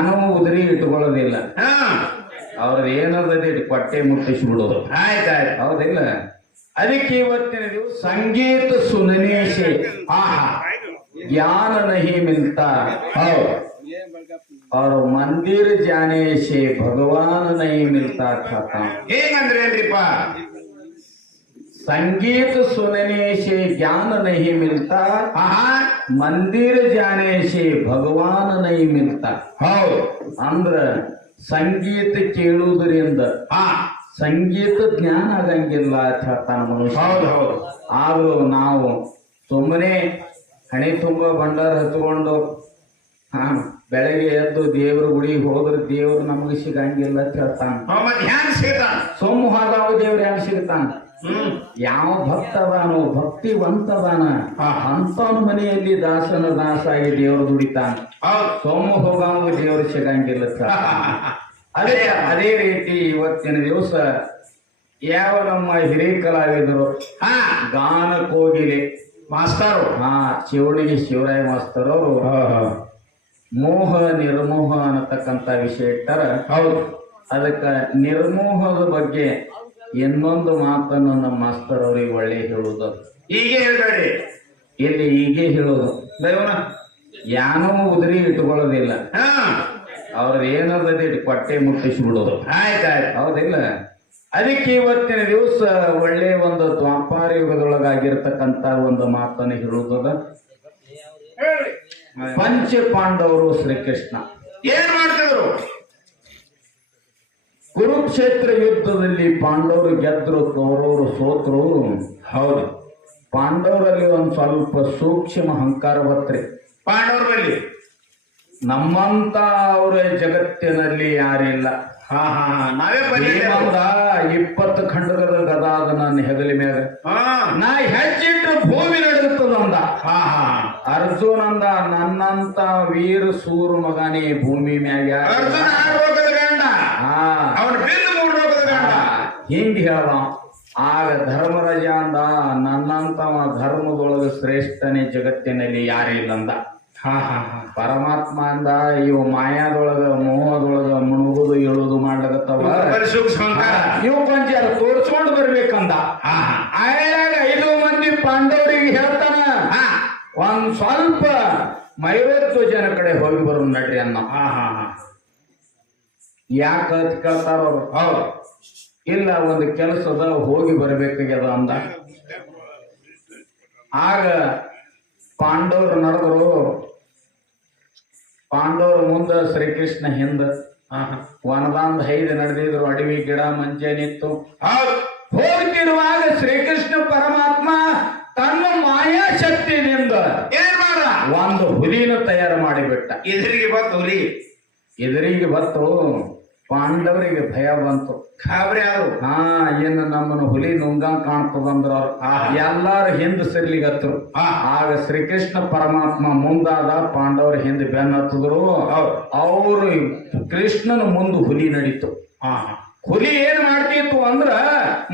ನಾನು ಉದುರಿ ಇಟ್ಕೊಳ್ಳೋದಿಲ್ಲ. ಅವ್ರದ್ದು ಅವ್ರದ್ದು ಏನಾದ್ರೆ ಪಟ್ಟೆ ಮುಟ್ಟಿಸಿ ಬಿಡೋದು ಆಯ್ತಾಯ್ತು ಹೌದಿಲ್ಲ? ಅದಕ್ಕೆ ಇವತ್ತಿನ ದಿವಸ ಸಂಗೀತ ಸುನನೇಶಿ ಆಹಾ ಜ್ಞಾನ ನಹಿ ಮಿಂತ. ಹೌದು. ಅವ್ರ ಮಂದಿರ ಜಾನೇಶಿ ಭಗವಾನ ನಹಿ ಮಿಲ್ತಾ ಖಾತ ಏನಂದ್ರೆ ಏನ್ರಿಪ್ಪ संगीत सुनने से ज्ञान नहीं मिलता ಆಹಾ मंदिर जाने से भगवान नहीं मिलता ಹೌದು ಅಂದ್ರ ಸಂಗೀತ ಕೇಳುವುದರಿಂದ ಹಾ ಸಂಗೀತ ಜ್ಞಾನ ಆಗಂಗಿಲ್ಲ ಅಂತ ಹೇಳ್ತಾನ ಮನುಷ್ಯ ಹೌದು ಹೌದು ಆದ್ರೂ ನಾವು ಸುಮ್ಮನೆ ಹಣೆ ತುಂಬ ಭಂಡಾರ ಹಚ್ಕೊಂಡು ಹಾ ಬೆಳಗ್ಗೆ ಎದ್ದು ದೇವ್ರ ಗುಡಿಗೆ ಹೋದ್ರೆ ದೇವ್ರು ನಮಗೆ ಸಿಗಂಗಿಲ್ಲ ಅಂತ ಹೇಳ್ತಾನ ಹ್ಮ್, ಮತ್ ಹ್ಯಾಂಗ ಸಿಗ್ತಾನ ಸೊಮ್ಮು ಹಾಗಾವ ದೇವ್ರ ಹೆಂಗ್ ಸಿಗ್ತಾನ ಹ್ಮ್ ಯಾವ ಭಕ್ತದಾನೋ ಭಕ್ತಿವಂತದಾನ ಅಂತವನ ಮನೆಯಲ್ಲಿ ದಾಸನ ದಾಸ ಆಗಿ ದೇವರು ದುಡಿತಾನ ಸೊಮ್ಮು ದೇವರು ಸಿಗಂಗಿಲ್ಲ ಸರ್. ಅದೇ ಅದೇ ರೀತಿ ಇವತ್ತಿನ ದಿವಸ ಯಾವ ನಮ್ಮ ಹಿರಿಯ ಕಲಾವಿದರು ಹಾ. ಗಾನ ಕೋಗಿಲೆ. ಮಾಸ್ತರು. ಹಾ ಶಿವಳಿಗೆ ಶಿವರಾಯ ಮಾಸ್ತರ್ ಅವರು. ಮೋಹ ನಿರ್ಮೋಹ ಅನ್ನತಕ್ಕಂತ ವಿಷಯ ಇಟ್ಟಾರ. ಹೌದು. ಅದಕ್ಕ ನಿರ್ಮೋಹದ ಬಗ್ಗೆ ಇನ್ನೊಂದು ಮಾತನ್ನು ನಮ್ಮ ಮಾಸ್ತರ್ ಅವ್ರಿಗೆ ಒಳ್ಳೆ ಹೇಳುವುದು. ಹೀಗೆ ಹೇಳ್ಬೇಡಿ ಇಲ್ಲಿ ಹೀಗೆ ಹೇಳೋದು ದೈವನ ಯಾನೂ ಉದುರಿ ಇಟ್ಕೊಳ್ಳೋದಿಲ್ಲ. ಹಾ. ಅವ್ರದ್ದು ಏನದದಿ ಕೊಟ್ಟೆ ಮುಟ್ಟಿಸ್ಬಿಡೋದು. ಆಯ್ತಾಯ್ತು ಹೌದಿಲ್ಲ? ಅದಕ್ಕೆ ಇವತ್ತಿನ ದಿವಸ ಒಳ್ಳೆ ಒಂದು ದ್ವಾಪಾರ ಯುಗದೊಳಗಾಗಿರ್ತಕ್ಕಂತ ಒಂದು ಮಾತನ್ನು ಹೇಳುವುದದ ಪಂಚ ಪಾಂಡವರು ಶ್ರೀಕೃಷ್ಣ. ಏನ್ ಮಾಡ್ತಿದ್ರು? ಕುರುಕ್ಷೇತ್ರ ಯುದ್ಧದಲ್ಲಿ ಪಾಂಡವರು ಗೆದ್ರು ಕೌರವರು ಸೋತರು. ಹೌದು. ಪಾಂಡವರಲ್ಲಿ ಒಂದು ಸ್ವಲ್ಪ ಸೂಕ್ಷ್ಮ ಅಹಂಕಾರ ಬತ್ರಿ ಪಾಂಡವರಲ್ಲಿ ನಮ್ಮಂತ ಅವರ ಜಗತ್ತಿನಲ್ಲಿ ಯಾರಿಲ್ಲ. ಹಾ ಹಾ ನಾವೇ ಇಪ್ಪತ್ತು ಖಂಡಗದ ಗದಾದ ನನ್ನ ಹೆಗಲಿ ಮೇಲೆ ನಾ ಹೆಚ್ಚಿಟ್ಟು ಭೂಮಿ ಅಂದ ಹಾ ಹಾ. ಅರ್ಜುನ್ ಅಂದ ನನ್ನಂತ ವೀರ ಸೂರು ಮಗನೇ ಭೂಮಿ ಮ್ಯಾಗ. ಅರ್ಜುನ ಆರು ಲೋಕದ ಗಂಡ ಹಾ ಅವನ ಬಿಂದು ಮೂರು ಲೋಕದ ಗಂಡ ಹಿಂಗ್ ಹೇಳ್ದ ಆಗ ಧರ್ಮರಾಜ ಅಂದ ನನ್ನಂತವ ಧರ್ಮದೊಳಗ ಶ್ರೇಷ್ಠನೇ ಜಗತ್ತಿನಲ್ಲಿ ಯಾರೇ ಇಲ್ಲಂದ. ಹಾ ಹಾ ಹಾ. ಪರಮಾತ್ಮ ಅಂದ ಇವು ಮಾಯಾದೊಳಗ ಮೋಹದೊಳಗ ಮುಣುಗುದು ಇಳುದು ಮಾಡ್ಲಕತ್ತವ. ಇವ್ ಪಂಚ ತೋರ್ಸ್ಕೊಂಡು ಬರ್ಬೇಕಂದ. ಆಯಾಗ ಐದು ಮಂದಿ ಪಾಂಡವರಿಗೆ ಹೇಳ್ತಾನ. ಒಂದ್ ಸ್ವಲ್ಪ ಮೈವತ್ತು ಜನ ಕಡೆ ಹೋಗಿ ಬರೋ ನಡ್ರಿ ಅನ್ನ. ಹಾ ಹಾ ಹಾ. ಯಾಕ ಕೇಳ್ತಾರ ಅವ್ರು. ಹೌದು. ಇಲ್ಲ ಒಂದು ಕೆಲಸದ ಹೋಗಿ ಬರಬೇಕಾಗ್ಯದ ಅಂದ. ಆಗ ಪಾಂಡವರು ನಡೆದ್ರು ಪಾಂಡವರ ಮುಂದ ಶ್ರೀಕೃಷ್ಣ ಹಿಂದ ವನದಾಂದ ಐದು ನಡೆದಿದ್ರು ಅಡವಿ ಗಿಡ ಮಂಜೇನಿತ್ತು ನಿಂತು. ಹೋಗ್ತಿರುವಾಗ ಶ್ರೀಕೃಷ್ಣ ಪರಮಾತ್ಮ ತನ್ನ ಮಾಯಾ ಶಕ್ತಿನಿಂದ ಏನ್ ಮಾಡ ಒಂದು ಹುಲಿನ ತಯಾರು ಮಾಡಿಬಿಟ್ಟ. ಎದುರಿಗೆ ಬತ್ತು ಹುಲಿ ಎದುರಿಗೆ ಬತ್ತು ಪಾಂಡವರಿಗೆ ಭಯ ಬಂತು. ಖಾಬ್ರಿ ಆದ್ರು. ಹಾ ಏನು ನಮ್ಮನ್ನು ಹುಲಿ ನುಂಗಂಗ್ ಕಾಣ್ತದಂದ್ರ ಎಲ್ಲಾರು ಹಿಂದ್ ಸಿರ್ಲಿಗತ್ರು ಆ ಆಗ ಶ್ರೀಕೃಷ್ಣ ಪರಮಾತ್ಮ ಮುಂದಾದ ಪಾಂಡವರ ಹಿಂದ್ ಬೆನ್ನತ್ತಿದ್ರು. ಅವರು ಕೃಷ್ಣನ ಮುಂದೆ ಹುಲಿ ನಡೀತು. ಹುಲಿ ಏನ್ ಮಾಡ್ತಿತ್ತು ಅಂದ್ರ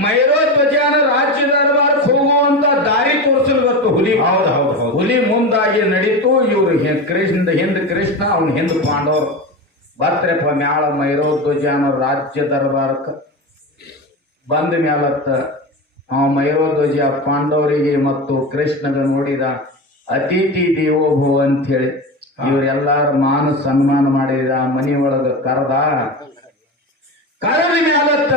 ಮೈರೋ ಧ್ವಜಾನ ರಾಜ್ಯ ದರ್ಬಾರಕ್ಕೆ ಹೋಗುವಂತ ದಾರಿ ತೋರಿಸಲ್ವತ್ತು ಹುಲಿ. ಹೌದು ಹೌದು ಹುಲಿ ಮುಂದಾಗಿ ನಡೀತು. ಇವ್ರು ಕೃಷ್ಣ ಹಿಂದ್ ಕೃಷ್ಣ ಅವ್ನ ಹಿಂದ್ ಪಾಂಡವರು. ಬತ್ರಪ್ಪ ಮ್ಯಾಳ ಮೈರೋ ಅನ್ನೋ ರಾಜ್ಯ ದರ್ಬಾರಕ್ಕೆ ಬಂದ ಮ್ಯಾಲತ್ತ ಆ ಮೈರೋ ಧ್ವಜ ಪಾಂಡವರಿಗೆ ಮತ್ತು ಕೃಷ್ಣಗ ನೋಡಿದ ಅತಿಥಿ ದೇವೋಭವ ಅಂತೇಳಿ ಇವರೆಲ್ಲಾರ ಮಾನ ಸನ್ಮಾನ ಮಾಡಿದ ಮನಿ ಒಳಗ ಕರೆದ ಕರೆದ ಮ್ಯಾಲತ್ತ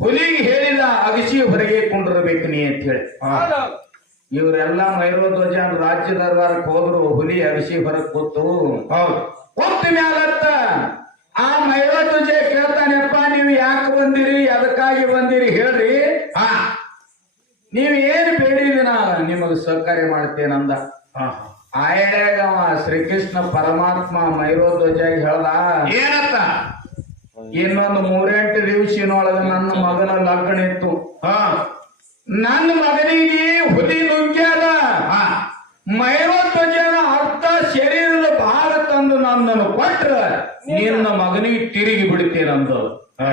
ಹುಲಿಗೆ ಹೇಳಿದ ಅಗಸಿ ಹೊರಗೆ ಕುಂಡಿರ್ಬೇಕು ನೀ ಅಂತ ಹೇಳಿ ಇವರೆಲ್ಲ ಮೈರೋ ಧ್ವಜ ರಾಜ್ಯ ದರ್ಬಾರಕ್ಕೆ ಹೋದ್ರು ಹುಲಿ ಅಗಸಿ ಹೊರಗೆ ಕೂತು. ಹೌದು. ಕೂತ ಮ್ಯಾಲತ್ತ. ಆ ಧ್ವಜ ಕೇಳ್ತಾನೆಪ್ಪ ನೀವು ಯಾಕೆ ಬಂದಿರಿ ಅದಕ್ಕಾಗಿ ಬಂದಿರಿ ಹೇಳ್ರಿ. ಹಾ. ನೀವು ಏನು ಬೇಡಿದ್ರಿ ನಾ ನಿಮಗೆ ಸಹಕಾರ್ಯ ಮಾಡ್ತೇನಂದ ಹಾ. ಆಯಡ್ಯಾಗ ಅವ ಶ್ರೀಕೃಷ್ಣ ಪರಮಾತ್ಮ ಮೈರೋ ಧ್ವಜ ಹೇಳ್ದ. ಏನತ್ತ? ಇನ್ನೊಂದು ಮೂರೆಂಟು ದಿವಸಿನೊಳಗ ನನ್ನ ಮಗನ ಲಗ್ನ ಇತ್ತು. ಹಾ. ನನ್ನ ಮಗನಿಗೆ ಹುಲಿ ನುಗ್ಗ್ಯಾದ. ಹಾ. ನಿನ್ನ ಮಗನಿಗೆ ತಿರುಗಿ ಹಾ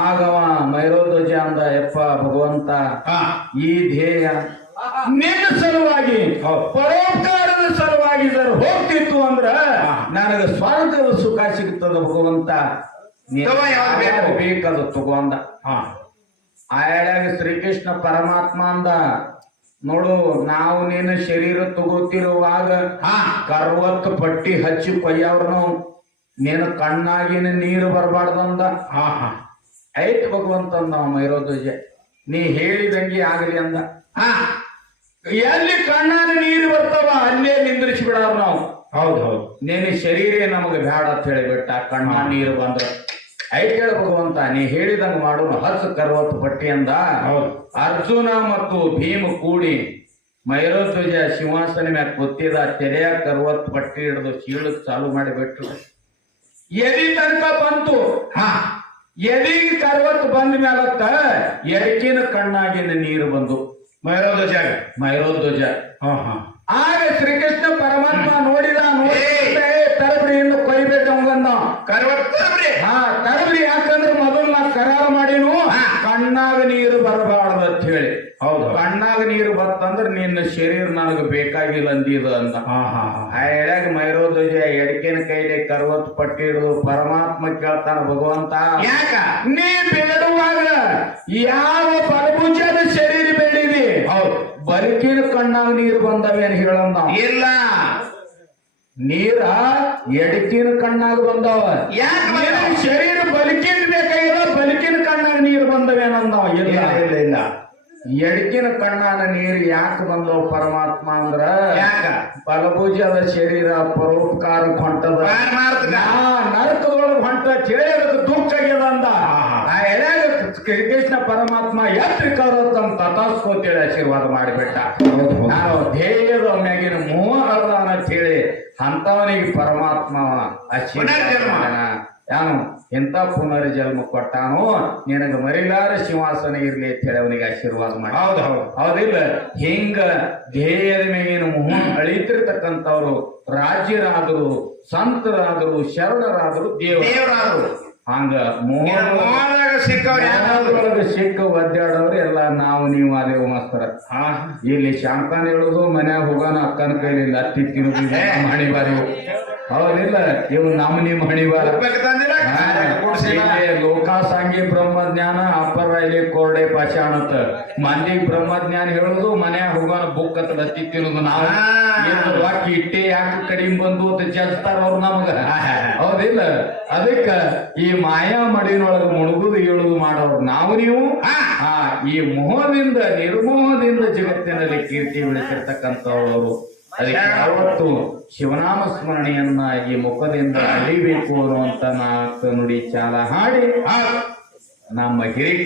ಆಗವ ಮೈರೋಧ್ವಜ ಅಂದ ಎಪ್ಪ ಭಗವಂತ ಈ ಧ್ಯೇಯ ನಿನ್ನ ಸಲುವಾಗಿ. ಪರೋಪಕಾರದ ಸಲುವಾಗಿ ಸರ್ ಹೋಗ್ತಿತ್ತು ಅಂದ್ರ ನನಗ ಸ್ವಾತಂತ್ರ್ಯದ ಸುಖ ಸಿಗ್ತದ ಭಗವಂತ. ಬೇಕದು ತಗೊಂಡ. ಹಾ. ಶ್ರೀಕೃಷ್ಣ ಪರಮಾತ್ಮ ಅಂದ ನೋಡು ನಾವು ನೀನು ಶರೀರ ತಗೋತಿರುವಾಗ ಹಾ. ಕರ್ವತ್ತು ಪಟ್ಟಿ ಹಚ್ಚಿ ಕೊಯ್ಯವ್ರನು. ನೀನು ಕಣ್ಣಾಗಿನ ನೀರು ಬರಬಾರ್ದಂದ. ಹಾ ಹಾ ಐತ್ ಭಗವಂತ ನಾವು ಮೈರೋಧ್ವಜ ನೀ ಹೇಳಿದಂಗೆ ಆಗಲಿ ಅಂದ. ಹಾ. ಎಲ್ಲಿ ಕಣ್ಣಾಗ ನೀರು ಬರ್ತಾವ ಅಲ್ಲೇ ನಿಂದ್ರಿಸಿ ಬಿಡವ್ರ ನಾವು. ಹೌದು ಹೌದು. ನೀನು ಶರೀರೇ ನಮಗೆ ಬೇಡ ಅಂತ ಹೇಳಿಬಿಟ್ಟ ಕಣ್ಣ ನೀರು ಬಂದ್ರ. ಐತ್ ಕೇಳ ಭಗವಂತ ನೀ ಹೇಳಿದಂಗ ಮಾಡೋನು ಹತ್ತು ಕರ್ವತ್ತು ಪಟ್ಟಿ ಅಂದ. ಅರ್ಜುನ ಮತ್ತು ಭೀಮ ಕೂಡಿ ಮೈರೋಧ್ವಜ ಸಿಂಹಾಸನ ಮ್ಯಾಗ ಗೊತ್ತಿದ ತೆರೆಯ ಕರ್ವತ್ತು ಪಟ್ಟಿ ಹಿಡಿದು ಸೀಳಕ್ ಚಾಲು ಮಾಡಿಬಿಟ್ರು ಎದಿ ತನಕ ಬಂತು. ಹಾ ಎಲಿ ಕರ್ವತ್ತು ಬಂದ ಮ್ಯಾಲಕ್ಕ ಎಡಕಿನ ಕಣ್ಣಾಗಿನ ನೀರು ಬಂದು. ಮೈರೋಧ್ವಜ ಮೈರೋಧ್ವಜ ಹಾ ಹಾ. ಆಗ ಶ್ರೀಕೃಷ್ಣ ಪರಮಾತ್ಮ ನೋಡಿದ ನೋಡಿ ತರಬ್ರಿ ಕೊಯ್ಬೇಕಂಗಂದ ಕರ್ವತ್ತಬ್ರಿ ಹಾ ತರಬ್ರಿ ಯಾಕಂದ್ರೆ ಮೊದಲು ನಾ ಕರಾರ ಮಾಡಿನು? ಕಣ್ಣಾಗ ನೀರು ಬರಬಾರ್ದು ಅಂತ ಹೇಳಿ. ಹೌದು. ಕಣ್ಣಾಗ ನೀರು ಬತ್ತಂದ್ರ ನಿನ್ನ ಶರೀರ ನನಗೆ ಬೇಕಾಗಿಲ್ಲ ಅಂದಿದ ಅಂತ. ಹಾ ಹಾ ಹಾ. ಆ ಎಳೆಗ ಮೈರೋಧ್ವಜ ಎಡಕಿನ ಕೈಲಿ ಕರ್ವತ್ ಪಟ್ಟಿ ಹಿಡಿದು ಪರಮಾತ್ಮ ಕೇಳ್ತಾನ ಭಗವಂತ. ಯಾಕ? ನೀ ಬೇಡುವಾಗ ಯಾವ ಪರಭುಜದ ಶರೀರ ಬೇಡಿದಿ? ಹೌದು. ಬರಿಕಿನ ಕಣ್ಣಾಗ ನೀರು ಬಂದವೇನು ಹೇಳಂದ? ಇಲ್ಲ. ನೀರ ಎಡಕಿನ ಕಣ್ಣಾಗ ಬಂದವ. ಶರೀರ ಬಲಿಕಿನ ಬೇಕಾಗಿಲ್ಲ ಬಲಿಕಿನ ಕಣ್ಣಾಗ ನೀರು ಬಂದವೇನಂದವ? ಇಲ್ಲ. ಇಲ್ಲ ಇಲ್ಲ ಎಡಕಿನ ಕಣ್ಣಾಗ ನೀರು ಯಾಕೆ ಬಂದವ ಪರಮಾತ್ಮ ಅಂದ್ರ? ಯಾಕ? ಬಲಭುಜದ ಶರೀರ ಪರೋಪಕಾರ ಹೊಂಟದ. ನರಕದೊಳಗ ಹೊಂಟ ಕೇಳಿ ದುಃಖ ಆಗ್ಯದ ಅಂದ. ಆ ಎಳೆಗ ಕೃಷ್ಣ ಪರಮಾತ್ಮ ಎತ್ತರಿಕಾರು ತಮ್ಮ ತಥಾಸ್ಕೋತೇಳಿ ಆಶೀರ್ವಾದ ಮಾಡಿಬಿಟ್ಟ. ನಾನು ಧ್ಯೇಯದ ಮ್ಯಾಗಿನ ಮೋಹ ಅದಾನ ಅಂತ ಹೇಳಿ ಅಂತವನಿಗೆ ಪರಮಾತ್ಮ ಆಶೀರ್ವಾದ. ಯಾನು ಎಂತ ಪುನರ್ಜನ್ಮ ಕೊಟ್ಟಾನೋ ನಿನಗೆ ಮರಿಲಾರ ಸಿಂಹಾಸನ ಇರ್ಲಿ ಅಂತ ಹೇಳಿ ಅವನಿಗೆ ಆಶೀರ್ವಾದ ಮಾಡಿ ಹೌದು ಹೌದು. ಹೌದಿಲ್ಲ? ಹಿಂಗ ಧ್ಯೇಯದ ಮೇಗಿನ ಮೋಹ ಅಳಿತಿರ್ತಕ್ಕಂಥವ್ರು ರಾಜ್ಯರಾದರು ಸಂತರಾದರು ಶರಣರಾದರು ದೇವರಾದರು ದೇವರಾದ್ರು. ಹಂಗ ಮೋಹ ಸಿಕ್ಕ ಎಲ್ಲ ನಾವು ನೀವು ಅದೇ ಮಾಸ್ತರ ಇಲ್ಲಿ ಶಾಂತಾನ ಹೇಳುದು ಮನ್ಯಾಗ ಹೋಗೋಣ ಅಕ್ಕನ ಕೈಲಿ ಅತ್ತಿ ತಿರುಗಿ ಮಣಿ ಬಾರಿ ಹೌದಿಲ್ಲ ಇವ್ ನಮ್ಮ ನಿಮ್ಮ ಹಣಿವಾರ ಲೋಕಾಸಾಂಗಿ ಬ್ರಹ್ಮಜ್ಞಾನ ಅಪ್ಪರ ಇಲ್ಲಿ ಕೋರ್ಡೆ ಪಾಷಾಣತ್ ಮಂದಿಗ್ ಬ್ರಹ್ಮಜ್ಞಾನ ಹೇಳುದು ಮನ್ಯಾಗ ಹೋಗೋಣ ಬುಕ್ ಅಂತ ತಿರುದು ನಾವು. ರೊಕ್ಕ ಇಟ್ಟೆ ಯಾಕೆ ಕಡಿಮೆ ಬಂದು ಅಂತ ಜಜ್ತಾರ ಅವ್ರು ನಮಗ. ಹೌದಿಲ್ಲ. ಅದಕ್ಕ ಈ ಮಾಯಾ ಮಡಿನೊಳಗ ಮುಳುಗುದು ಹೇಳುದು ಮಾಡೋರು ನಾವು ನೀವು. ಈ ಮೋಹದಿಂದ ನಿರ್ಮೋಹದಿಂದ ಜಗತ್ತಿನಲ್ಲಿ ಕೀರ್ತಿ ಬೆಳೆಸಿರ್ತಕ್ಕಂಥವರು. ಅದಕ್ಕೆ ಯಾವತ್ತು ಶಿವನಾಮ ಸ್ಮರಣೆಯನ್ನ ಈ ಮುಖದಿಂದ ಅಳಿಬೇಕು ಅನ್ನುವಂತ ನಾಲ್ಕು ನುಡಿ ಚಾಲ ಹಾಡಿ ನಮ್ಮ ಹಿರಿಯ